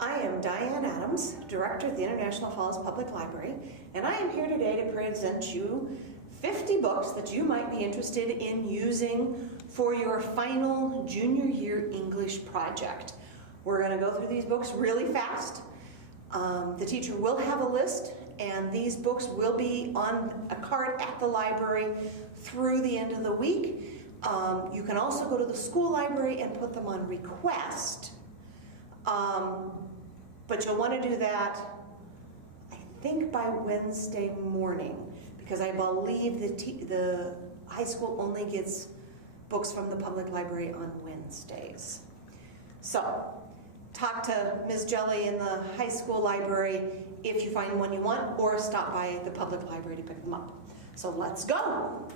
I am Diane Adams, Director at the International Falls Public Library, and I am here today to present you 50 books that you might be interested in using for your final junior year English project. We're going to go through these books really fast. The teacher will have a list, and these books will be on a cart at the library through the end of the week. You can also go to the school library and put them on request. But you'll want to do that, I think, by Wednesday morning, because I believe the high school only gets books from the public library on Wednesdays. So, talk to Ms. Jelly in the high school library if you find one you want, or stop by the public library to pick them up. So let's go.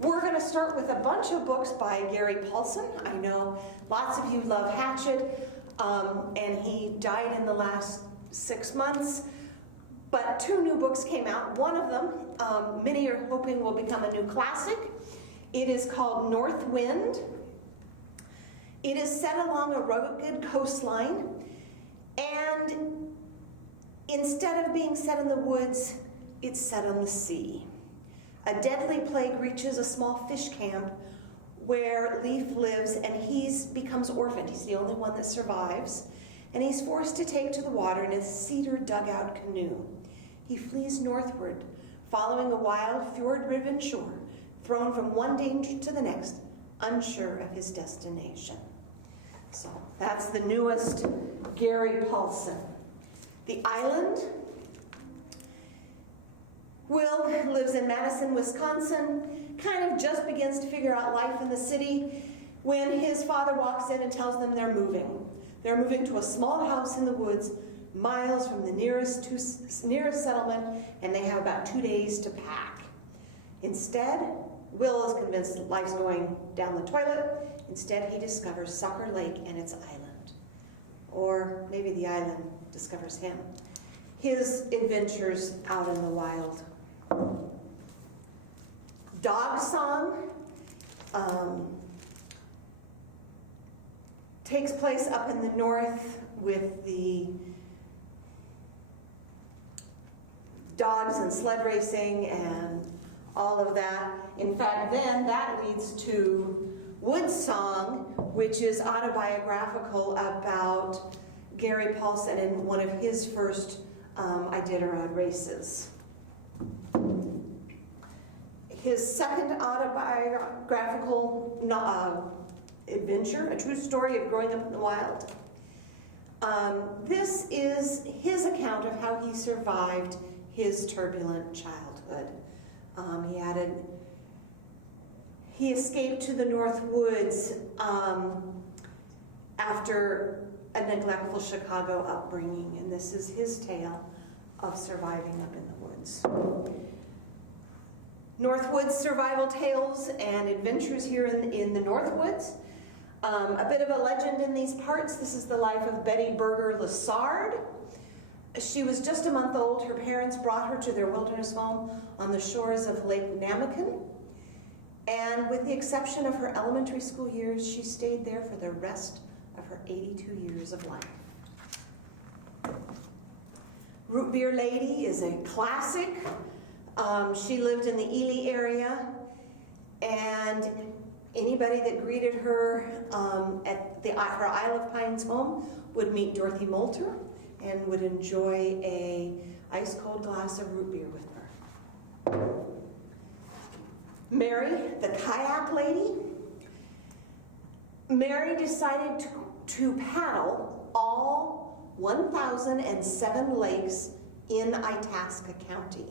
We're going to start with a bunch of books by Gary Paulsen. I know lots of you love Hatchet, and he died in the last 6 months. But 2 new books came out. One of them, many are hoping will become a new classic. It is called North Wind. It is set along a rugged coastline, and instead of being set in the woods, it's set on the sea. A deadly plague reaches a small fish camp where Leaf lives, and he becomes orphaned. He's the only one that survives, and he's forced to take to the water in his cedar dugout canoe. He flees northward, following a wild fjord-riven shore, thrown from one danger to the next, unsure of his destination. So that's the newest Gary Paulsen. The Island. Will lives in Madison, Wisconsin, kind of just begins to figure out life in the city when his father walks in and tells them they're moving. They're moving to a small house in the woods, miles from the nearest settlement, and they have about 2 days to pack. Instead, Will is convinced that life's going down the toilet. Instead, he discovers Sucker Lake and its island. Or maybe the island discovers him. His adventures out in the wild. Dog Song takes place up in the north with the dogs and sled racing and all of that. In fact, then that leads to Wood Song, which is autobiographical about Gary Paulsen and one of his first Iditarod races. His second autobiographical adventure, a true story of growing up in the wild. This is his account of how he survived his turbulent childhood. He escaped to the North Woods after a neglectful Chicago upbringing, and this is his tale of surviving up in the woods. Northwoods survival tales and adventures here in the Northwoods. A bit of a legend in these parts. This is the life of Betty Berger Lessard. She was just a month old. Her parents brought her to their wilderness home on the shores of Lake Namakan. And with the exception of her elementary school years, she stayed there for the rest of her 82 years of life. Root Beer Lady is a classic. She lived in the Ely area, and anybody that greeted her at her Isle of Pines home would meet Dorothy Moulter and would enjoy a ice-cold glass of root beer with her. Mary, the kayak lady. Mary decided to paddle all 1,007 lakes in Itasca County.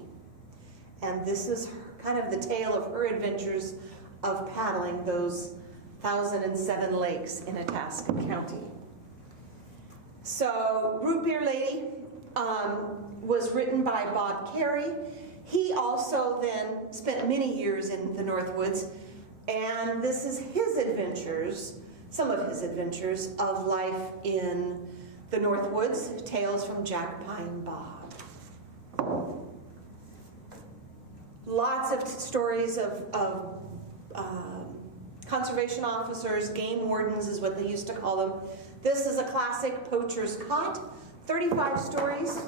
And this is kind of the tale of her adventures of paddling those 1,007 lakes in Itasca County. So, Root Beer Lady was written by Bob Carey. He also then spent many years in the Northwoods, and this is his adventures, some of his adventures of life in the Northwoods, Tales from Jack Pine Bog. Lots of stories of conservation officers, game wardens is what they used to call them, This is a classic Poacher's Cot, 35 stories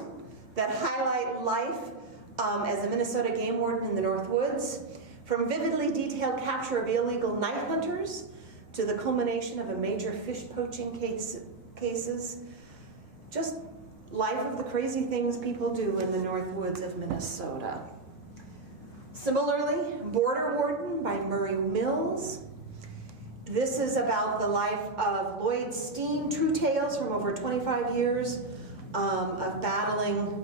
that highlight life as a Minnesota game warden in the North Woods, from vividly detailed capture of illegal night hunters to the culmination of a major fish poaching cases. Just life of the crazy things people do in the North Woods of Minnesota. Similarly, Border Warden by Murray Mills. This is about the life of Lloyd Steen, true tales from over 25 years of battling,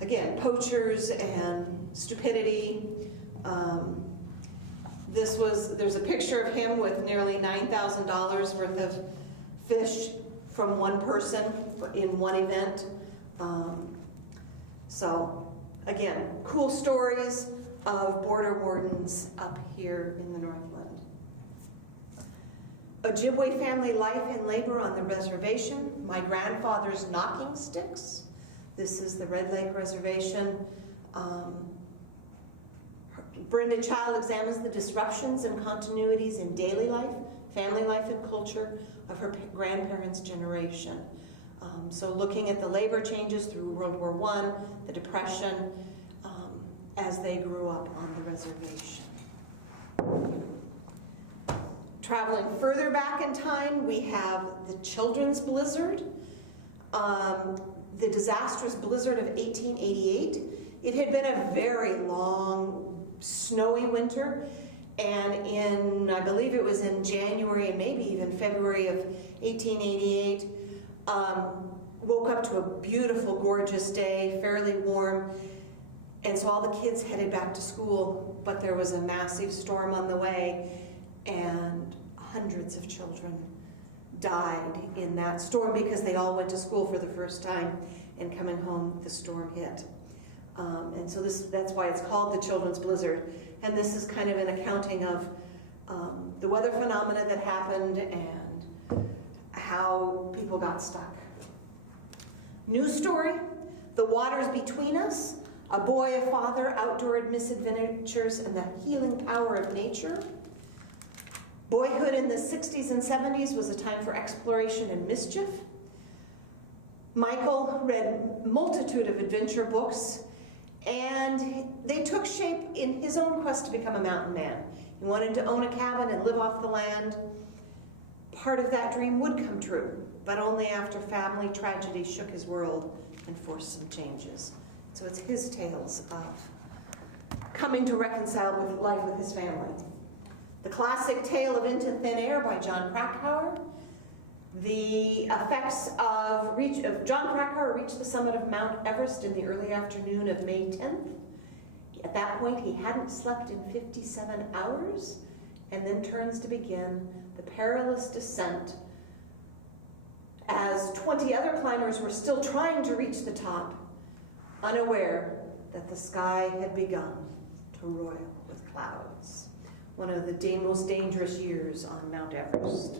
again, poachers and stupidity. There's a picture of him with nearly $9,000 worth of fish from one person in one event. So again, cool stories of border wardens up here in the Northland. Ojibwe family life and labor on the reservation. My grandfather's knocking sticks. This is the Red Lake Reservation. Brenda Child examines the disruptions and continuities in daily life, family life, and culture of her grandparents' generation. So looking at the labor changes through World War I, the Depression, as they grew up on the reservation. Traveling further back in time, we have the Children's Blizzard, the Disastrous Blizzard of 1888. It had been a very long, snowy winter, and I believe it was in January and maybe even February of 1888, woke up to a beautiful, gorgeous day, fairly warm, and so all the kids headed back to school, but there was a massive storm on the way, and hundreds of children died in that storm because they all went to school for the first time, and coming home, the storm hit. And so that's why it's called the Children's Blizzard. And this is kind of an accounting of the weather phenomena that happened and how people got stuck. News story, The Waters Between Us, a boy, a father, outdoor misadventures, and the healing power of nature. Boyhood in the 60s and 70s was a time for exploration and mischief. Michael read multitude of adventure books, and they took shape in his own quest to become a mountain man. He wanted to own a cabin and live off the land. Part of that dream would come true, but only after family tragedy shook his world and forced some changes. So it's his tales of coming to reconcile with life with his family. The classic tale of Into Thin Air by John Krakauer. The effects of John Krakauer reached the summit of Mount Everest in the early afternoon of May 10th. At that point, he hadn't slept in 57 hours, and then turns to begin the perilous descent as 20 other climbers were still trying to reach the top, unaware that the sky had begun to roil with clouds. One of the most dangerous years on Mount Everest.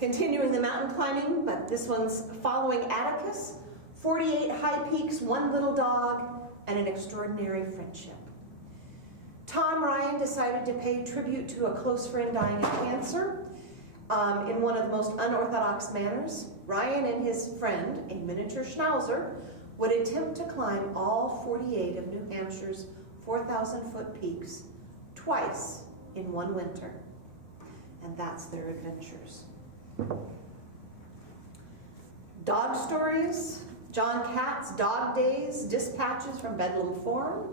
Continuing the mountain climbing, but this one's following Atticus, 48 high peaks, one little dog, and an extraordinary friendship. Tom Ryan decided to pay tribute to a close friend dying of cancer in one of the most unorthodox manners. Ryan and his friend, a miniature schnauzer, would attempt to climb all 48 of New Hampshire's 4,000-foot peaks twice in one winter. And that's their adventures. Dog stories, John Catt's Dog Days, Dispatches from Bedlam Forum.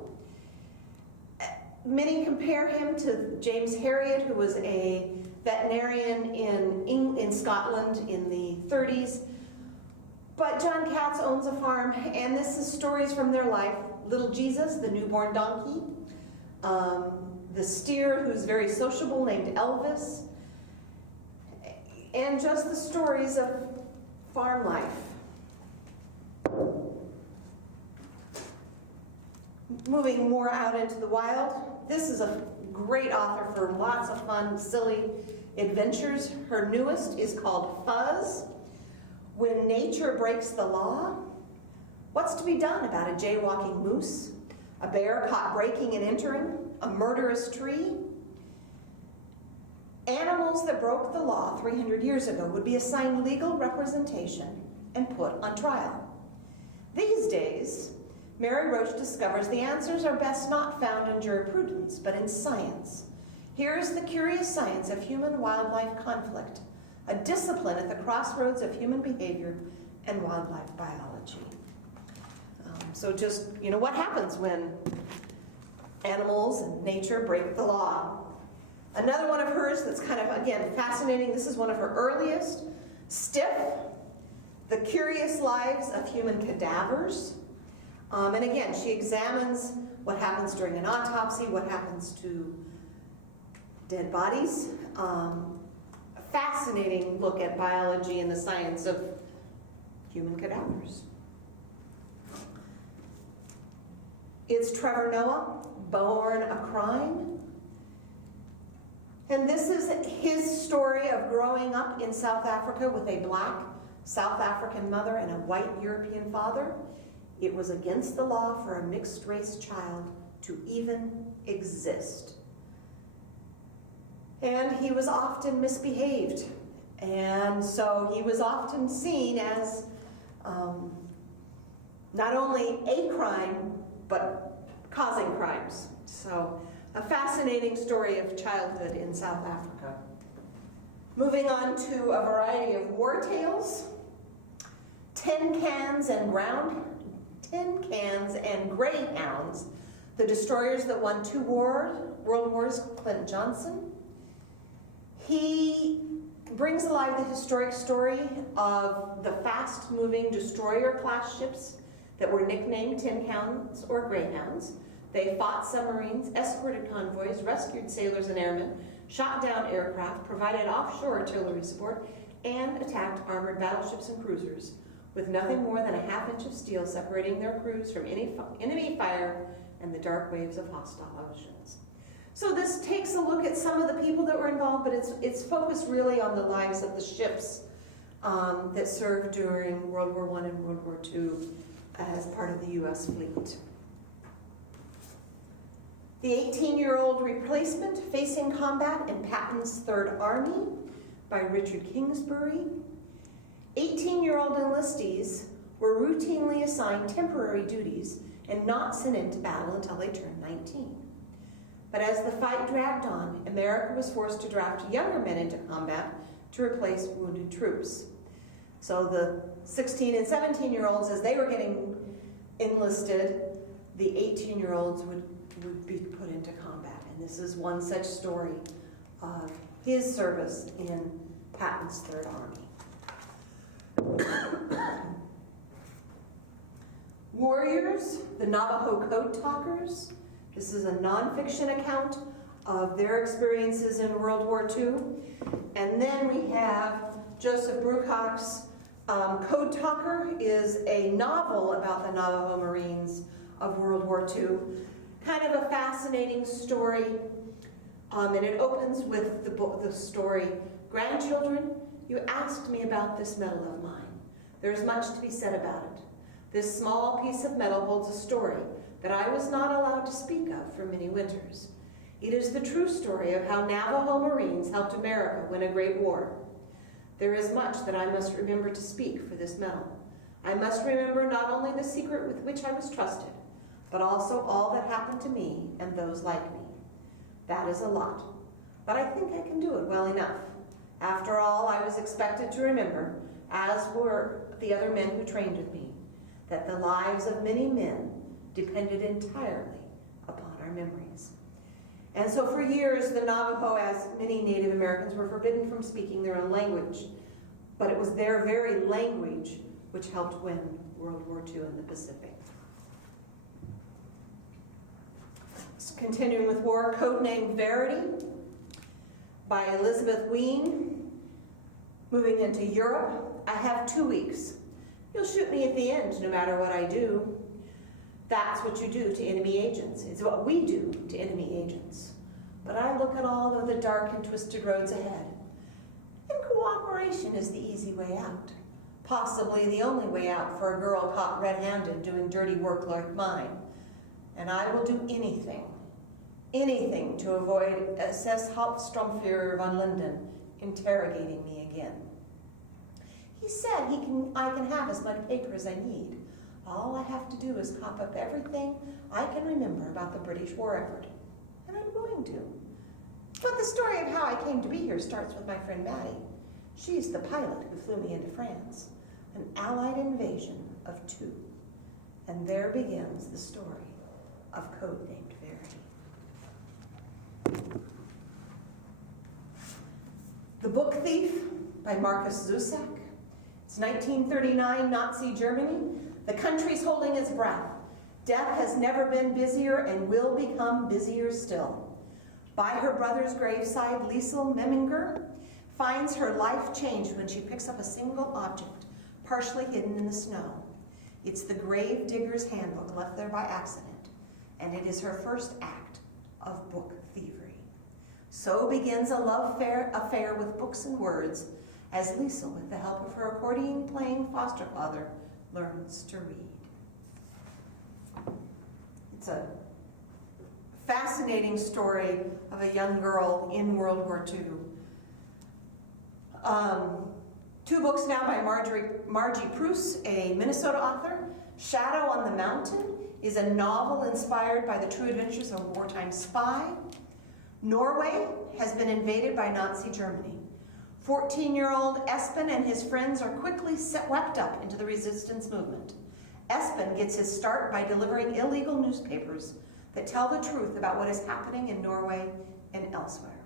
Many compare him to James Herriot, who was a veterinarian in Scotland in the 30s. But John Catt owns a farm, and this is stories from their life. Little Jesus, the newborn donkey, the steer who's very sociable named Elvis, and just the stories of farm life. Moving more out into the wild, this is a great author for lots of fun, silly adventures. Her newest is called Fuzz. When nature breaks the law, what's to be done about a jaywalking moose, a bear caught breaking and entering, a murderous tree? Animals that broke the law 300 years ago would be assigned legal representation and put on trial. These days, Mary Roach discovers the answers are best not found in jurisprudence, but in science. Here is the curious science of human-wildlife conflict, a discipline at the crossroads of human behavior and wildlife biology. So just, what happens when animals and nature break the law? Another one of hers that's kind of, again, fascinating. This is one of her earliest. Stiff, The Curious Lives of Human Cadavers. And again, she examines what happens during an autopsy, what happens to dead bodies. A fascinating look at biology and the science of human cadavers. It's Trevor Noah, Born a Crime. And this is his story of growing up in South Africa with a black South African mother and a white European father. It was against the law for a mixed-race child to even exist. And he was often misbehaved. And so he was often seen as not only a crime, but causing crimes. So a fascinating story of childhood in South Africa. Moving on to a variety of war tales. Tin cans and greyhounds, the destroyers that won 2 world wars, Clint Johnson. He brings alive the historic story of the fast-moving destroyer-class ships that were nicknamed tin cans or greyhounds. They fought submarines, escorted convoys, rescued sailors and airmen, shot down aircraft, provided offshore artillery support, and attacked armored battleships and cruisers, with nothing more than a half-inch of steel separating their crews from any enemy fire and the dark waves of hostile oceans. So this takes a look at some of the people that were involved, but it's focused really on the lives of the ships that served during World War I and World War II as part of the U.S. fleet. The 18-year-old replacement facing combat in Patton's Third Army by Richard Kingsbury. 18-year-old enlistees were routinely assigned temporary duties and not sent into battle until they turned 19. But as the fight dragged on, America was forced to draft younger men into combat to replace wounded troops. So the 16 and 17-year-olds, as they were getting enlisted, the 18-year-olds would be put into combat. And this is one such story of his service in Patton's Third Army. Warriors, the Navajo Code Talkers. This is a nonfiction account of their experiences in World War II. And then we have Joseph Bruchak's Code Talker is a novel about the Navajo Marines of World War II. Kind of a fascinating story. And it opens with the story, "Grandchildren, you asked me about this medal of mine. There's much to be said about it. This small piece of metal holds a story that I was not allowed to speak of for many winters. It is the true story of how Navajo Marines helped America win a great war. There is much that I must remember to speak for this medal. I must remember not only the secret with which I was trusted, but also all that happened to me and those like me. That is a lot, but I think I can do it well enough. After all, I was expected to remember, as were the other men who trained with me, that the lives of many men depended entirely upon our memories." And so for years, the Navajo, as many Native Americans, were forbidden from speaking their own language. But it was their very language which helped win World War II in the Pacific. So continuing with war, codenamed Verity by Elizabeth Ween. Moving into Europe, I have 2 weeks. You'll shoot me at the end, no matter what I do. That's what you do to enemy agents. It's what we do to enemy agents. But I look at all of the dark and twisted roads ahead, and cooperation is the easy way out. Possibly the only way out for a girl caught red-handed doing dirty work like mine. And I will do anything Anything to avoid SS Hauptsturmführer von Linden interrogating me again. He said I can have as much paper as I need. All I have to do is cop up everything I can remember about the British war effort. And I'm going to. But the story of how I came to be here starts with my friend Maddie. She's the pilot who flew me into France, an Allied invasion of 2. And there begins the story of Codenamed Verity. The Book Thief by Markus Zusak. It's 1939 Nazi Germany. The country's holding its breath. Death has never been busier and will become busier still. By her brother's graveside, Liesel Memminger finds her life changed when she picks up a single object, partially hidden in the snow. It's the grave digger's handbook left there by accident, and it is her first act of book thievery. So begins a love affair with books and words, as Liesel, with the help of her accordion-playing foster father, learns to read. It's a fascinating story of a young girl in World War II. 2 books now by Margie Pruss, a Minnesota author. Shadow on the Mountain is a novel inspired by the true adventures of a wartime spy. Norway has been invaded by Nazi Germany. 14-year-old Espen and his friends are quickly swept up into the resistance movement. Espen gets his start by delivering illegal newspapers that tell the truth about what is happening in Norway and elsewhere.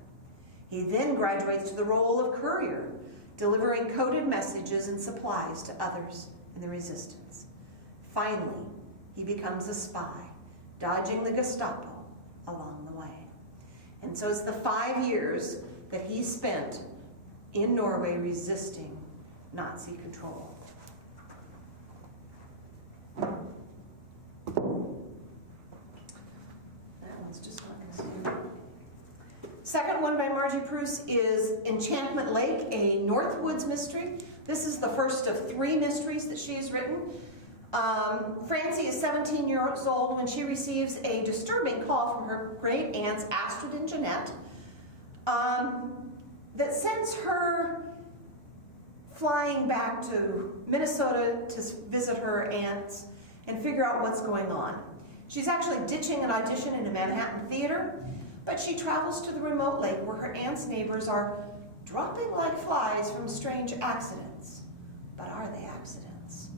He then graduates to the role of courier, delivering coded messages and supplies to others in the resistance. Finally, he becomes a spy, dodging the Gestapo along the way. And so it's the 5 years that he spent in Norway resisting Nazi control. That one's just not going to stay. Second one by Margie Pruss is Enchantment Lake, a Northwoods mystery. This is the first of 3 mysteries that she has written. Francie is 17 years old when she receives a disturbing call from her great aunts Astrid and Jeanette that sends her flying back to Minnesota to visit her aunts and figure out what's going on. She's actually ditching an audition in a Manhattan theater, but she travels to the remote lake where her aunt's neighbors are dropping like flies from strange accidents. But are they accidents?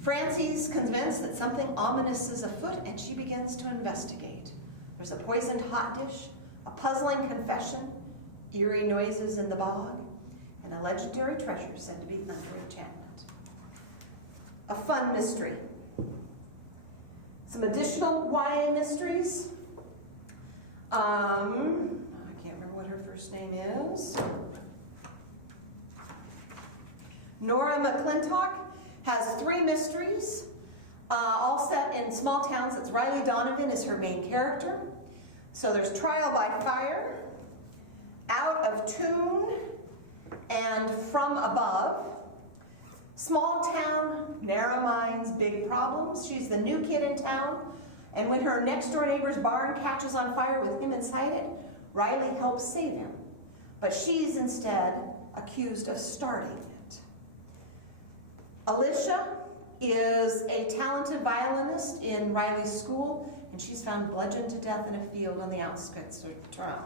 Francie's convinced that something ominous is afoot, and she begins to investigate. There's a poisoned hot dish, a puzzling confession, eerie noises in the bog, and a legendary treasure said to be under enchantment. A fun mystery. Some additional YA mysteries. I can't remember what her first name is. Nora McClintock has 3 mysteries, all set in small towns. It's Riley Donovan is her main character. So there's Trial by Fire, Out of Tune, and From Above. Small town, narrow minds, big problems. She's the new kid in town, and when her next-door neighbor's barn catches on fire with him inside it, Riley helps save him. But she's instead accused of starting it. Alicia is a talented violinist in Riley's school, and she's found bludgeoned to death in a field on the outskirts of town.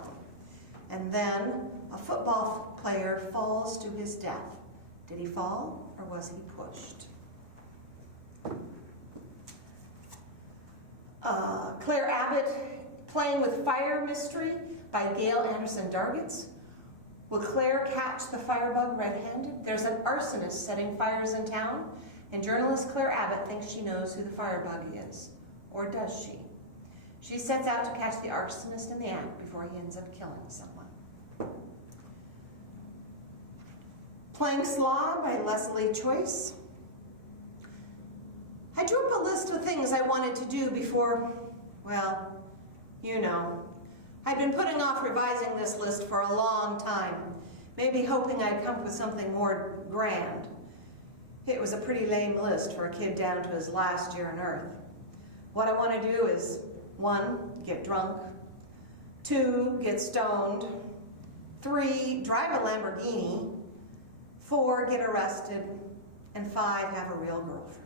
And then a football player falls to his death. Did he fall, or was he pushed? Claire Abbott, Playing with Fire mystery by Gail Anderson Dargitz. Will Claire catch the firebug red-handed? There's an arsonist setting fires in town, and journalist Claire Abbott thinks she knows who the firebug is. Or does she? She sets out to catch the arsonist in the act before he ends up killing someone. Playing Slaw by Leslie Choice. I drew up a list of things I wanted to do before, well, you know. I'd been putting off revising this list for a long time, maybe hoping I'd come up with something more grand. It was a pretty lame list for a kid down to his last year on Earth. What I want to do is, 1, get drunk, 2, get stoned. 3, drive a Lamborghini. 4, get arrested. And 5, have a real girlfriend.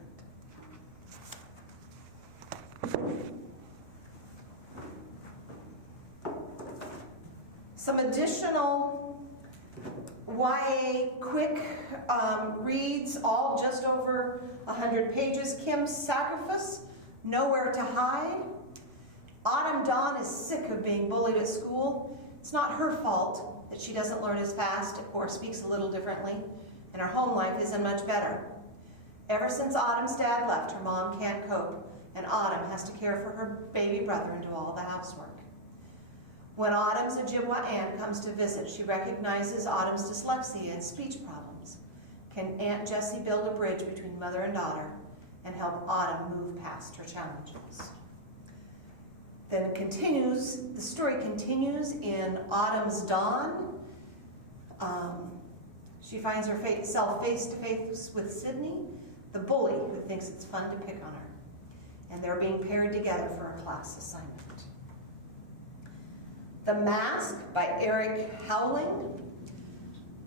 Some additional YA quick reads, all just over 100 pages. Kim's Sacrifice, Nowhere to Hide. Autumn Dawn is sick of being bullied at school. It's not her fault that she doesn't learn as fast or speaks a little differently, and her home life isn't much better. Ever since Autumn's dad left, her mom can't cope, and Autumn has to care for her baby brother and do all the housework. When Autumn's Ojibwa aunt comes to visit, she recognizes Autumn's dyslexia and speech problems. Can Aunt Jessie build a bridge between mother and daughter and help Autumn move past her challenges? Then the story continues in Autumn's Dawn. She finds herself face to face with Sydney, the bully who thinks it's fun to pick on her. And they're being paired together for a class assignment. The Mask by Eric Howling.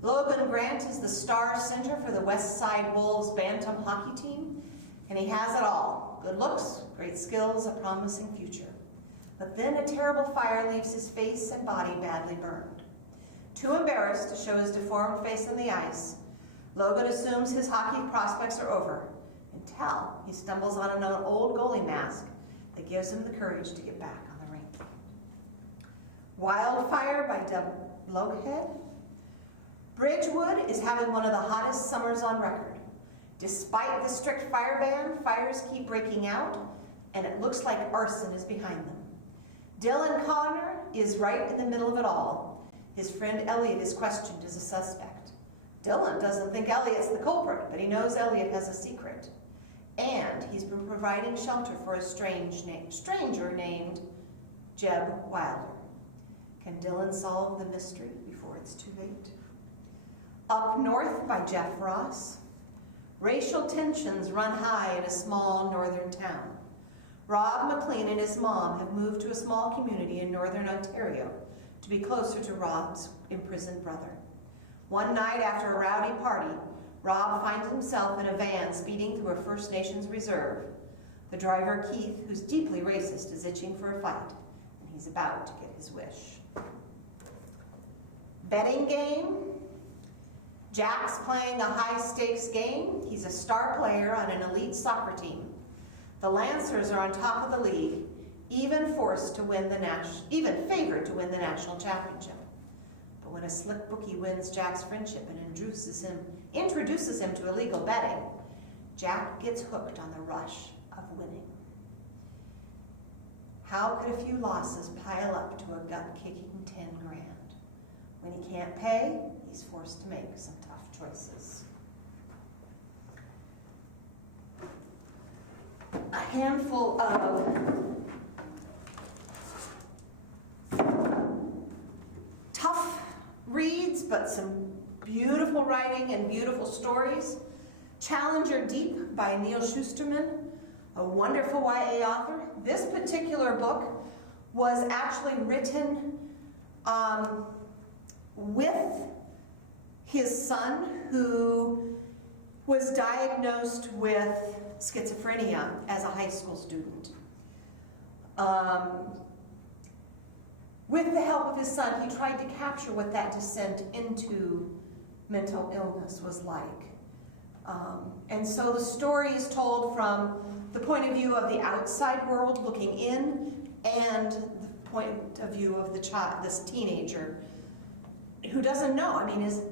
Logan Grant is the star center for the West Side Wolves Bantam hockey team, and he has it all. Good looks, great skills, a promising future. But then a terrible fire leaves his face and body badly burned. Too embarrassed to show his deformed face on the ice, Logan assumes his hockey prospects are over until he stumbles on an old goalie mask that gives him the courage to get back on the rink. Wildfire by Deb Loughead. Bridgewood is having one of the hottest summers on record. Despite the strict fire ban, fires keep breaking out, and it looks like arson is behind them. Dylan Connor is right in the middle of it all. His friend Elliot is questioned as a suspect. Dylan doesn't think Elliot's the culprit, but he knows Elliot has a secret. And he's been providing shelter for a stranger named Jeb Wilder. Can Dylan solve the mystery before it's too late? Up North by Jeff Ross. Racial tensions run high in a small northern town. Rob McLean and his mom have moved to a small community in northern Ontario to be closer to Rob's imprisoned brother. One night after a rowdy party, Rob finds himself in a van speeding through a First Nations reserve. The driver, Keith, who's deeply racist, is itching for a fight, and he's about to get his wish. Betting game. Jack's playing a high-stakes game. He's a star player on an elite soccer team. The Lancers are on top of the league, even favored to win the national championship. But when a slick bookie wins Jack's friendship and introduces him to illegal betting, Jack gets hooked on the rush of winning. How could a few losses pile up to a gut-kicking 10 grand? When he can't pay, he's forced to make some tough choices. A handful of tough reads, but some beautiful writing and beautiful stories. Challenger Deep by Neal Schusterman, a wonderful YA author. This particular book was actually written with his son, who was diagnosed with schizophrenia as a high school student. With the help of his son, he tried to capture what that descent into mental illness was like. And so the story is told from the point of view of the outside world looking in, and the point of view of the child, this teenager, who doesn't know. I mean, is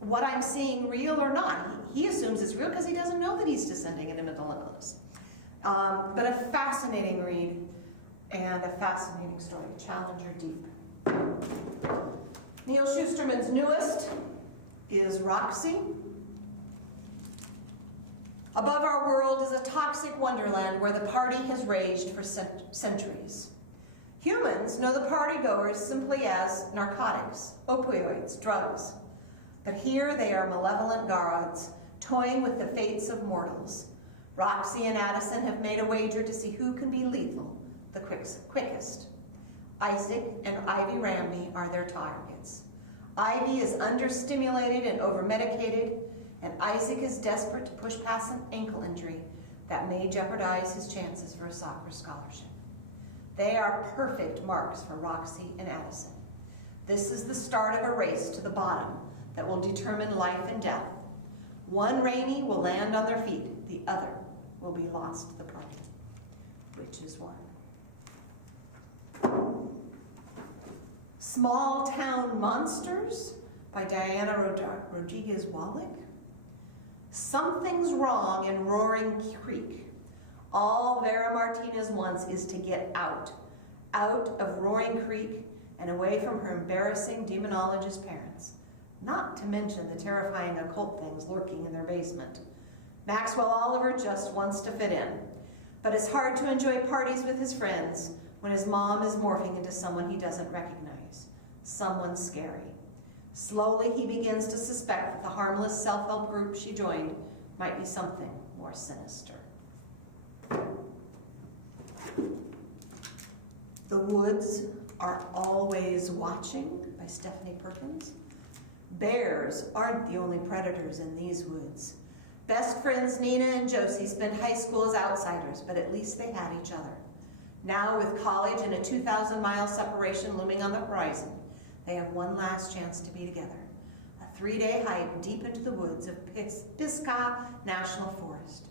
what I'm seeing real or not? He assumes it's real because he doesn't know that he's descending into mental illness. But a fascinating read and a fascinating story. Challenger Deep. Neal Schusterman's newest is Roxy. Above our world is a toxic wonderland where the party has raged for centuries. Humans know the partygoers simply as narcotics, opioids, drugs. But here they are malevolent gods, toying with the fates of mortals. Roxy and Addison have made a wager to see who can be lethal the quickest. Isaac and Ivy Ramney are their targets. Ivy is understimulated and overmedicated, and Isaac is desperate to push past an ankle injury that may jeopardize his chances for a soccer scholarship. They are perfect marks for Roxy and Addison. This is the start of a race to the bottom that will determine life and death. One Rainey will land on their feet, the other will be lost to the party. Which is one? Small Town Monsters by Diane Rodriguez Wallach. Something's wrong in Roaring Creek. All Vera Martinez wants is to get out of Roaring Creek and away from her embarrassing demonologist parents, not to mention the terrifying occult things lurking in their basement. Maxwell Oliver just wants to fit in, but it's hard to enjoy parties with his friends when his mom is morphing into someone he doesn't recognize, someone scary. Slowly, he begins to suspect that the harmless self-help group she joined might be something more sinister. The Woods Are Always Watching by Stephanie Perkins. Bears aren't the only predators in these woods. Best friends Nina and Josie spent high school as outsiders, but at least they had each other. Now, with college and a 2,000-mile separation looming on the horizon, they have one last chance to be together. A 3-day hike deep into the woods of Pisgah National Forest.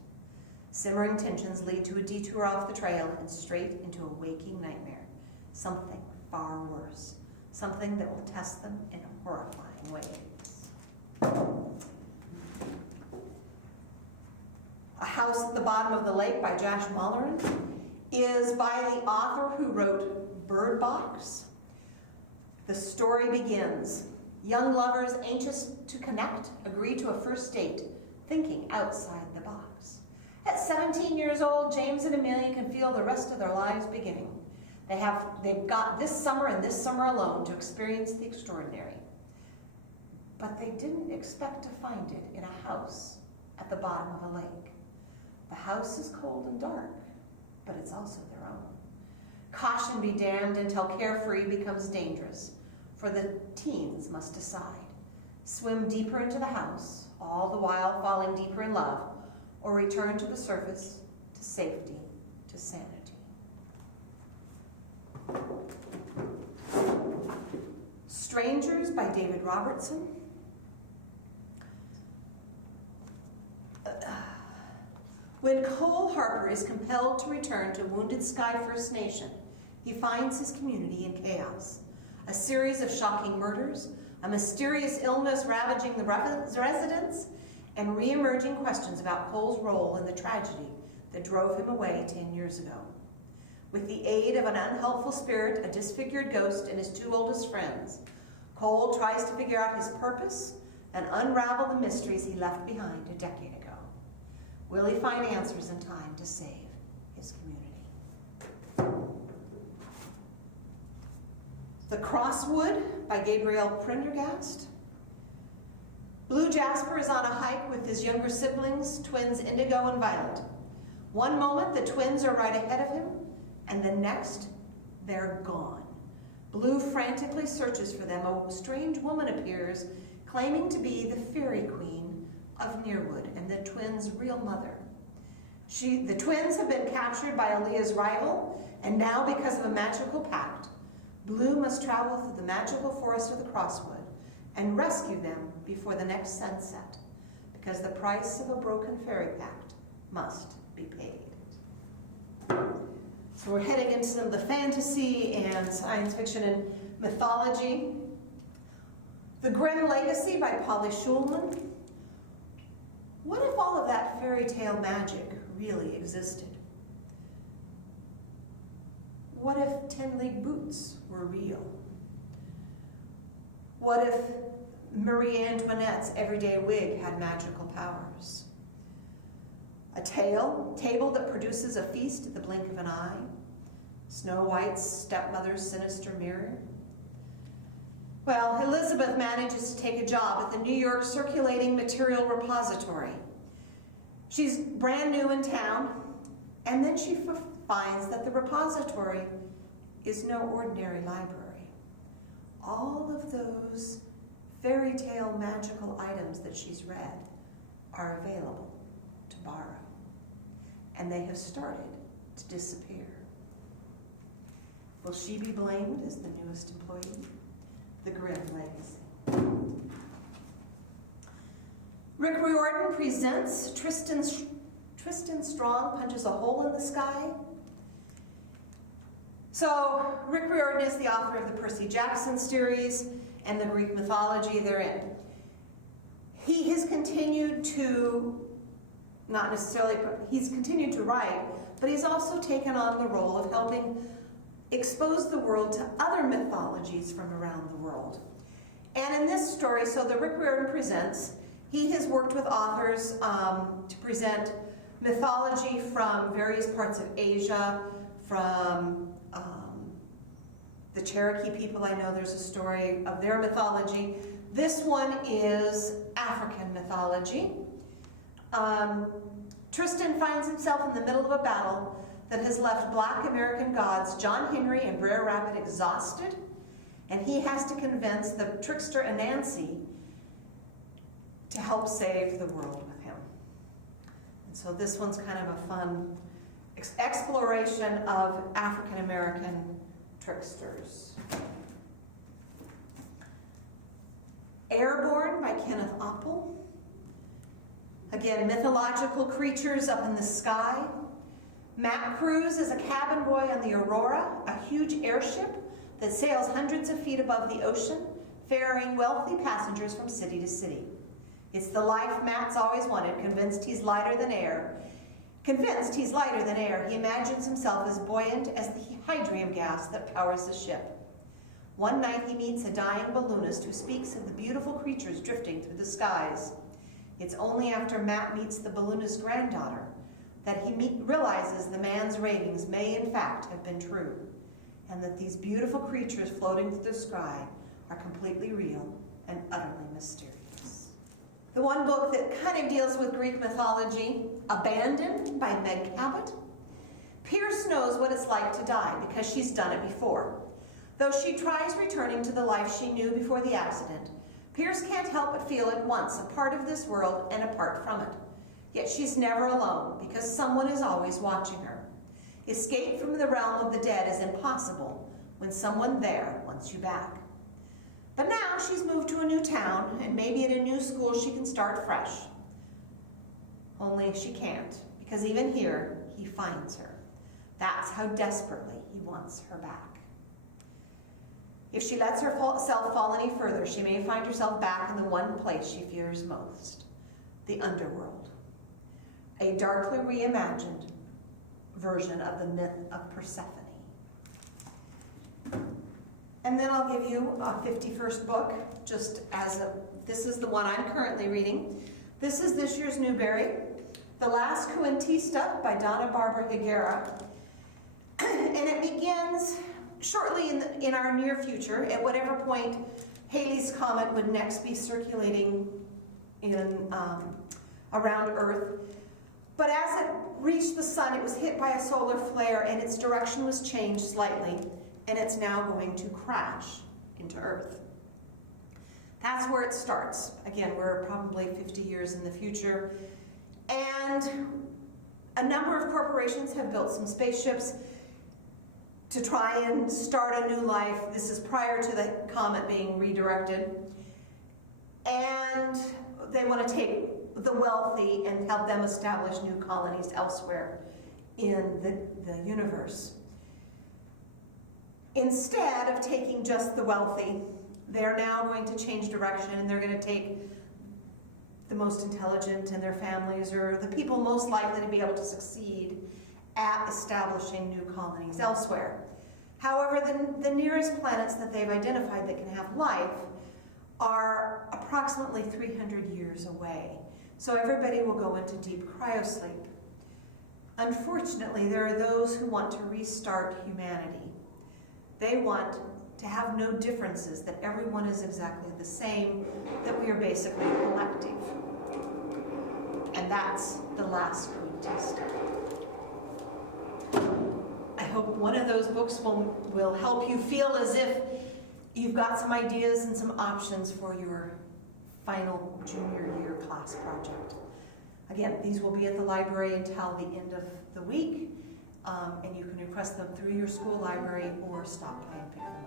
Simmering tensions lead to a detour off the trail and straight into a waking nightmare. Something far worse. Something that will test them in horrifying ways. A House at the Bottom of the Lake by Josh Muller is by the author who wrote Bird Box. The story begins. Young lovers anxious to connect agree to a first date, thinking outside the box. At 17 years old, James and Amelia can feel the rest of their lives beginning. They've got this summer and this summer alone to experience the extraordinary. But they didn't expect to find it in a house at the bottom of a lake. The house is cold and dark, but it's also their own. Caution be damned until carefree becomes dangerous, for the teens must decide. Swim deeper into the house, all the while falling deeper in love, or return to the surface, to safety, to sanity. Strangers by David Robertson. When Cole Harper is compelled to return to Wounded Sky First Nation, he finds his community in chaos. A series of shocking murders, a mysterious illness ravaging the residents, and re-emerging questions about Cole's role in the tragedy that drove him away 10 years ago. With the aid of an unhelpful spirit, a disfigured ghost, and his 2 oldest friends, Cole tries to figure out his purpose and unravel the mysteries he left behind a decade ago. Will he find answers in time to save his community? The Crosswood by Gabriel Prendergast. Blue Jasper is on a hike with his younger siblings, twins Indigo and Violet. One moment, the twins are right ahead of him, and the next, they're gone. Blue frantically searches for them. A strange woman appears, claiming to be the fairy queen of Nearwood and the twins' real mother. The twins have been captured by Aaliyah's rival, and now, because of a magical pact, Blue must travel through the magical forest of the Crosswood and rescue them before the next sunset, because the price of a broken fairy pact must be paid. So we're heading into some of the fantasy and science fiction and mythology. The Grimm Legacy by Polly Schulman. What if all of that fairy tale magic really existed? What if 10-league boots were real? What if Marie Antoinette's everyday wig had magical powers? A table that produces a feast at the blink of an eye. Snow White's stepmother's sinister mirror. Well, Elizabeth manages to take a job at the New York Circulating Material Repository. She's brand new in town, and then she finds that the repository is no ordinary library. All of those fairy tale magical items that she's read are available to borrow. And they have started to disappear. Will she be blamed as the newest employee? The grim legacy. Rick Riordan presents Tristan Strong Punches a Hole in the Sky. So, Rick Riordan is the author of the Percy Jackson series and the Greek mythology therein. He has continued to, he's continued to write, but he's also taken on the role of helping expose the world to other mythologies from around the world. And in this story, so the Rick Riordan Presents, he has worked with authors to present mythology from various parts of Asia, from the Cherokee people. I know there's a story of their mythology. This one is African mythology. Tristan finds himself in the middle of a battle that has left Black American gods John Henry and Brer Rabbit exhausted, and he has to convince the trickster Anansi to help save the world with him. And so this one's kind of a fun exploration of African American tricksters. Airborne by Kenneth Oppel. Again, mythological creatures up in the sky. Matt Cruz is a cabin boy on the Aurora, a huge airship that sails hundreds of feet above the ocean, ferrying wealthy passengers from city to city. It's the life Matt's always wanted, convinced he's lighter than air. He imagines himself as buoyant as the hydrogen gas that powers the ship. One night he meets a dying balloonist who speaks of the beautiful creatures drifting through the skies. It's only after Matt meets the balloonist's granddaughter that he realizes the man's ravings may in fact have been true, and that these beautiful creatures floating through the sky are completely real and utterly mysterious. The one book that kind of deals with Greek mythology, Abandoned by Meg Cabot. Pierce knows what it's like to die because she's done it before. Though she tries returning to the life she knew before the accident, Pierce can't help but feel at once a part of this world and apart from it. Yet she's never alone because someone is always watching her. Escape from the realm of the dead is impossible when someone there wants you back. But now she's moved to a new town, and maybe at a new school she can start fresh. Only she can't, because even here, he finds her. That's how desperately he wants her back. If she lets herself fall any further, she may find herself back in the one place she fears most, the underworld. A darkly reimagined version of the myth of Persephone. And then I'll give you a 51st book, this is the one I'm currently reading. This is this year's Newbery, The Last Cuentista by Donna Barbara Higuera. And it begins shortly in our near future, at whatever point Halley's Comet would next be circulating around Earth. But as it reached the sun, it was hit by a solar flare and its direction was changed slightly, and it's now going to crash into Earth. That's where it starts. Again, we're probably 50 years in the future, and a number of corporations have built some spaceships to try and start a new life. This is prior to the comet being redirected. And they want to take the wealthy and help them establish new colonies elsewhere in the universe. Instead of taking just the wealthy, they're now going to change direction, and they're going to take the most intelligent and their families, or the people most likely to be able to succeed at establishing new colonies elsewhere. However, the nearest planets that they've identified that can have life are approximately 300 years away. So everybody will go into deep cryosleep. Unfortunately, there are those who want to restart humanity. They want to have no differences, that everyone is exactly the same, that we are basically collective. And that's the last Cuentista. I hope one of those books will help you feel as if you've got some ideas and some options for your final junior year class project. Again, these will be at the library until the end of the week, and you can request them through your school library or stop by and pick them